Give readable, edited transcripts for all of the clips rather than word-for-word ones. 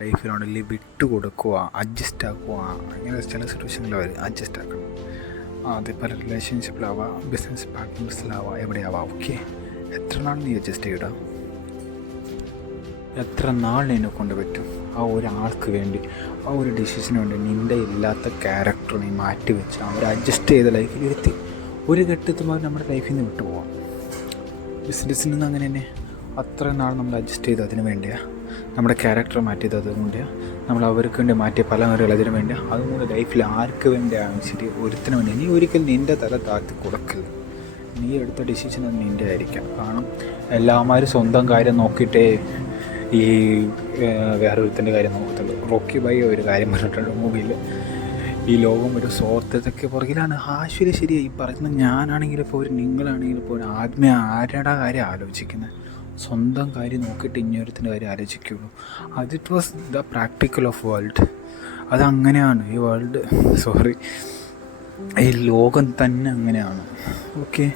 ലൈഫിലാണെങ്കിൽ വിട്ടു കൊടുക്കുക, അഡ്ജസ്റ്റ് ആക്കുക, അങ്ങനെ ചില സിറ്റുവേഷനിൽ അവർ അഡ്ജസ്റ്റ് ആക്കണം. അതേപോലെ റിലേഷൻഷിപ്പിലാവാം, ബിസിനസ് പാർട്ട്നേഴ്സിലാവാം, എവിടെയാവാം. ഓക്കെ, എത്ര നാൾ നീ അഡ്ജസ്റ്റ് ചെയ്യിടാം? എത്ര നാൾ നിന്നെ കൊണ്ട് പറ്റും? ആ ഒരാൾക്ക് വേണ്ടി, ആ ഒരു ഡിസിഷന് വേണ്ടി നിൻ്റെ ഇല്ലാത്ത ക്യാരക്ടർ നീ മാറ്റി വെച്ച് അവർ അഡ്ജസ്റ്റ് ചെയ്ത ലൈഫിൽ ഇരുത്തി ഒരു ഘട്ടത്തിൽ നമ്മുടെ ലൈഫിൽ നിന്ന് വിട്ടു പോകാം. ബിസിനസ്സിൽ നിന്ന് അങ്ങനെ തന്നെ അത്ര നാൾ നമ്മൾ അഡ്ജസ്റ്റ് ചെയ്ത് അതിന് വേണ്ടിയാണ്, നമ്മുടെ ക്യാരക്ടർ മാറ്റിയത് അതുകൊണ്ടാണ്, നമ്മൾ അവർക്ക് വേണ്ടി മാറ്റിയ പല കാര്യങ്ങൾ അതിന് വേണ്ടിയാണ്. അതുകൊണ്ട് ലൈഫിൽ ആർക്ക് വേണ്ടിയാണ് ശരി, ഒരുത്തിന് വേണ്ടി നീ ഒരിക്കലും നിൻ്റെ തല താഴ്ത്തി കൊടുക്കരുത്. നീ എടുത്ത ഡിസിഷൻ അത് നിൻ്റെ ആയിരിക്കാം. കാരണം എല്ലാവരും സ്വന്തം കാര്യം നോക്കിയിട്ടേ ഈ വേറൊരുത്തിൻ്റെ കാര്യം നോക്കത്തുള്ളൂ. റോക്കി ബൈ ഒരു കാര്യം പറഞ്ഞിട്ടുണ്ട് മൂവിയിൽ, ഈ ലോകം ഒരു സ്വാർത്ഥതയ്ക്ക് പുറകിലാണ്. ആശ്വര്യ ശരിയായി ഈ പറയുന്നത്. ഞാനാണെങ്കിലും ഇപ്പോൾ ഒരു നിങ്ങളാണെങ്കിലും ഇപ്പോൾ ആദ്യമേ ആരുടെ കാര്യം ആലോചിക്കുന്നത്? സ്വന്തം കാര്യം നോക്കിയിട്ട് ഇഞ്ഞൊരുത്തിൻ്റെ കാര്യം ആലോചിക്കുകയുള്ളൂ. അത് it was the practical of world. അതങ്ങനെയാണ് ഈ വേൾഡ്, ഈ ലോകം തന്നെ അങ്ങനെയാണ്. ഓക്കെ,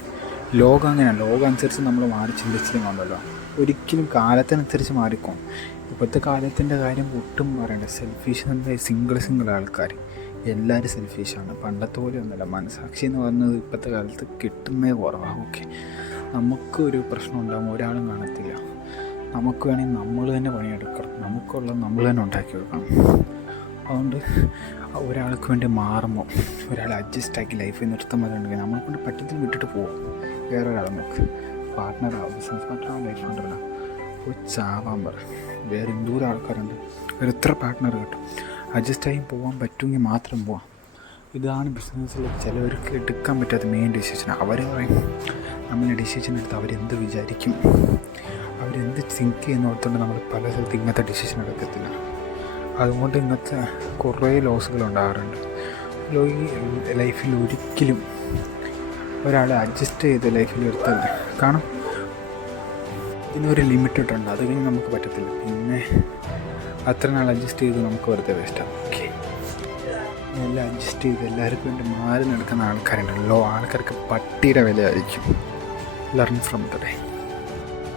ലോകം അങ്ങനെയാണ്. ലോകം അനുസരിച്ച് നമ്മൾ മാറി ചിന്തിച്ചിട്ടുണ്ടല്ലോ, ഒരിക്കലും കാലത്തിനനുസരിച്ച് മാറിക്കോണം. ഇപ്പോഴത്തെ കാലത്തിൻ്റെ കാര്യം ഒട്ടും പറയണ്ട. സെൽഫിഷ് എന്താ, സിംഗിൾ ആൾക്കാർ എല്ലാവരും സെൽഫിഷാണ്. പണ്ടത്തെ പോലെ ഒന്നുമല്ല. മനസാക്ഷി എന്ന് പറയുന്നത് ഇപ്പോഴത്തെ കാലത്ത് കിട്ടുന്നേ കുറവാണ്. ഓക്കെ, നമുക്കൊരു പ്രശ്നം ഉണ്ടാകുമ്പോൾ ഒരാളും കാണത്തില്ല. നമുക്ക് വേണമെങ്കിൽ നമ്മൾ തന്നെ പണിയെടുക്കണം, നമുക്കുള്ളത് നമ്മൾ തന്നെ ഉണ്ടാക്കി വെക്കണം. അതുകൊണ്ട് ഒരാൾക്ക് വേണ്ടി മാറുമ്പോൾ, ഒരാൾ അഡ്ജസ്റ്റാക്കി ലൈഫിൽ നിർത്തുമ്പോഴുണ്ടെങ്കിൽ നമ്മളെ കൊണ്ട് പറ്റത്തിൽ വിട്ടിട്ട് പോകും. വേറൊരാളെ നോക്ക്, പാർട്ട്ണറാവും, ബിസിനസ് പാർട്ട്ണറാവും, ലൈഫ് പാർട്ട്ണറാവും, പോയി ചാവാൻ പറ. വേറെ എന്തോരം ആൾക്കാരുണ്ട്, വേറെ എത്ര പാർട്ട്ണർ കിട്ടും. അഡ്ജസ്റ്റായി പോകാൻ പറ്റുമെങ്കിൽ മാത്രം പോവാം. ഇതാണ് ബിസിനസ്സിൽ ചിലവർക്ക് എടുക്കാൻ പറ്റാത്ത മെയിൻ ഡിസിഷൻ. അവർ പറയും നമ്മൾ ഡിസിഷൻ എടുത്ത് അവരെന്ത് വിചാരിക്കും, അവരെന്ത് തിങ്ക് ചെയ്യുന്നോടത്തോണ്ട് നമ്മൾ പല സ്ഥലത്ത് ഇങ്ങനത്തെ ഡിസിഷൻ എടുക്കത്തില്ല. അതുകൊണ്ട് ഇങ്ങനത്തെ കുറേ ലോസുകൾ ഉണ്ടാകാറുണ്ട്. ഈ ലൈഫിൽ ഒരിക്കലും ഒരാൾ അഡ്ജസ്റ്റ് ചെയ്ത് ലൈഫിൽ എടുത്താൽ, കാരണം ഇതിനൊരു ലിമിറ്റ് ഇട്ടുണ്ട്. അത് കഴിഞ്ഞ് നമുക്ക് പറ്റത്തില്ല. പിന്നെ അത്ര നാൾ അഡ്ജസ്റ്റ് ചെയ്ത് നമുക്ക് വെറുതെ വേസ്റ്റാണ്. ഓക്കെ, എല്ലാം അഡ്ജസ്റ്റ് ചെയ്ത് എല്ലാവർക്കും വേണ്ടി മാറി നടക്കുന്ന ആൾക്കാരുണ്ടല്ലോ, ആൾക്കാർക്ക് പട്ടിയുടെ വിലയായിരിക്കും. Learn from the day.